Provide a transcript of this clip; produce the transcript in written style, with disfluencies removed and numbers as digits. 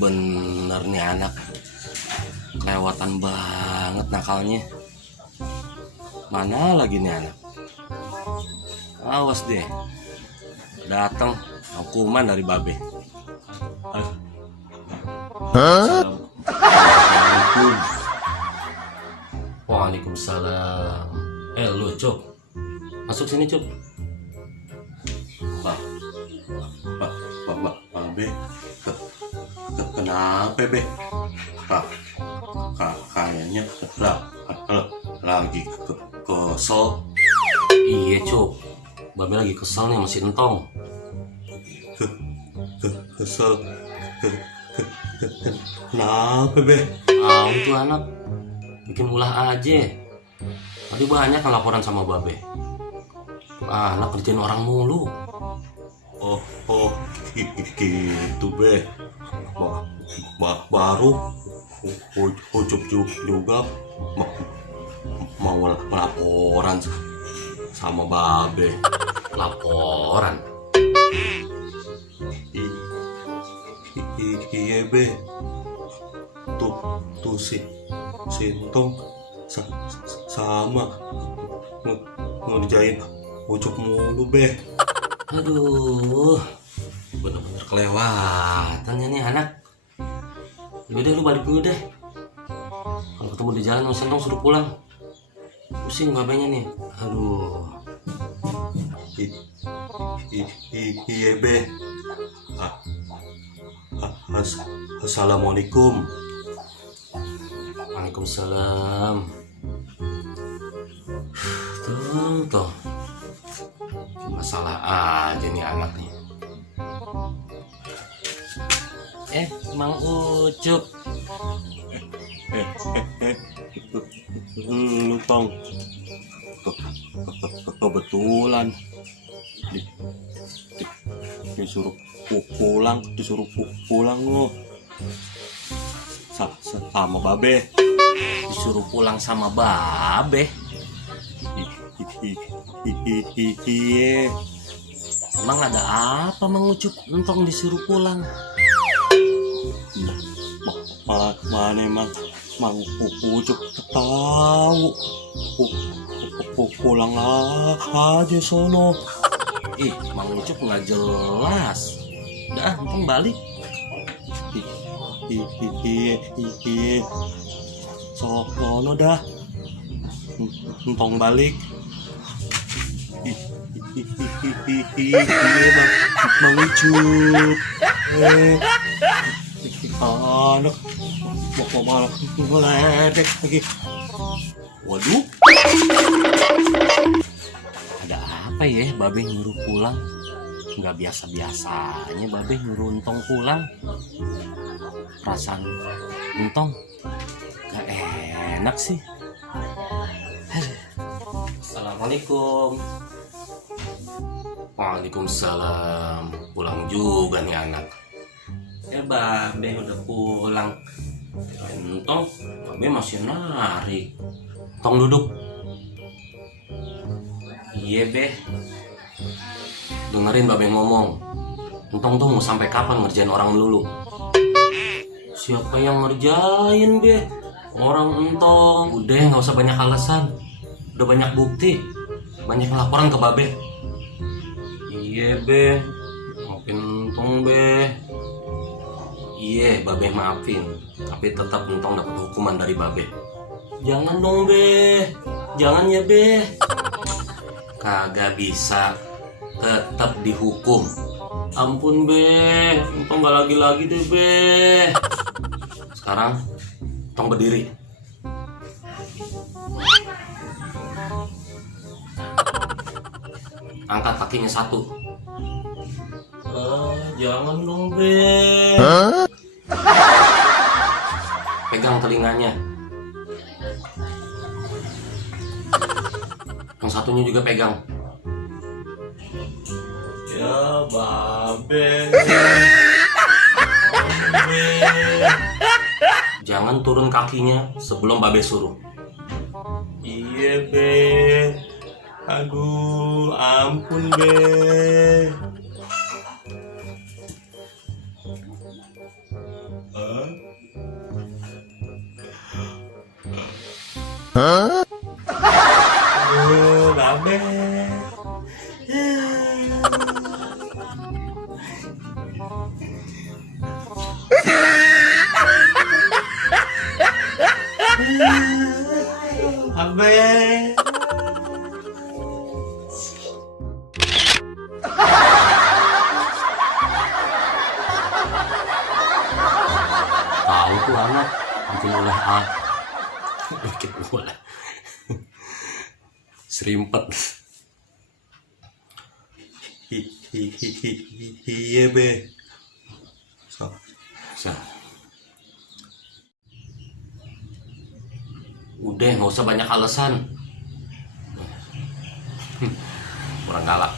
bener nih anak, kelewatan banget nakalnya. Mana lagi nih anak? Awas deh, datang hukuman dari babe. Assalamualaikum. Waalaikumsalam. Lu Cuk, masuk sini Cuk. Babe, kenapa be? Kayaknya lagi kesel. Iya Cuk, babe lagi kesel nih sama si Entong. Kesel. Kenapa be? Tuh anak bikin ulah aja. Tadi banyak kan laporan sama babe. Anak kerjain orang mulu. Oh gitu be. Baru ucup juga mau laporan sama babe. Laporan? Iya be. Tuh si Entong sama ngerjain ucup mulu be. Aduh, bener-bener kelewatannya nih anak. Yaudah lu balik dulu deh. Kalau ketemu di jalan sama si Entong suruh pulang. Pusing babenya nih. Aduh. Iya be. Assalamualaikum. Waalaikumsalam. Tuh masalah aja nih anak nih. Mang Ucup. Lu Tong, kebetulan disuruh pulang lu sama babe. Disuruh pulang sama babe. Iya. Emang ada apa mengucup Entong disuruh pulang? Mana emang Mang Ucup tahu. Pulang aja sono. Mang Ucup nggak jelas. Udah, Entong balik. Iya. Sono dah. Entong balik. Mang Ucup. Anak mau malah meledek lagi. Waduh. Ada apa ya babe nyuruh pulang? Nggak biasa-biasanya babe nyuruh Entong pulang. Perasaan Entong gak enak sih. Assalamualaikum. Waalaikumsalam. Pulang juga nih anak. Ya babe udah pulang. Entong, babe masih narik. Tong duduk. Iya be. Dengerin babe ngomong. Entong tuh mau sampai kapan ngerjain orang melulu? Siapa yang ngerjain be? Orang Entong. Udah nggak usah banyak alasan. Udah banyak bukti. Banyak laporan ke babe. Iya be. Maafin Entong be. Iya, babe maafin. Tapi tetap Entong dapat hukuman dari babe. Jangan dong be. Jangan ya be. Kagak bisa. Tetap dihukum. Ampun be. Entong gak lagi-lagi deh be. Sekarang Entong berdiri. Angkat kakinya satu. Jangan dong be. Pegang telinganya. Yang satunya juga pegang. Ya babe. Jangan turun kakinya sebelum babe suruh. Iya be. Aduh, ampun be. Aduh, Babe. Babe. Tahu tuh anak bikin ulah bikin ulah serimpet. Iya be. So. Udah nggak usah banyak alasan. Kurang galak.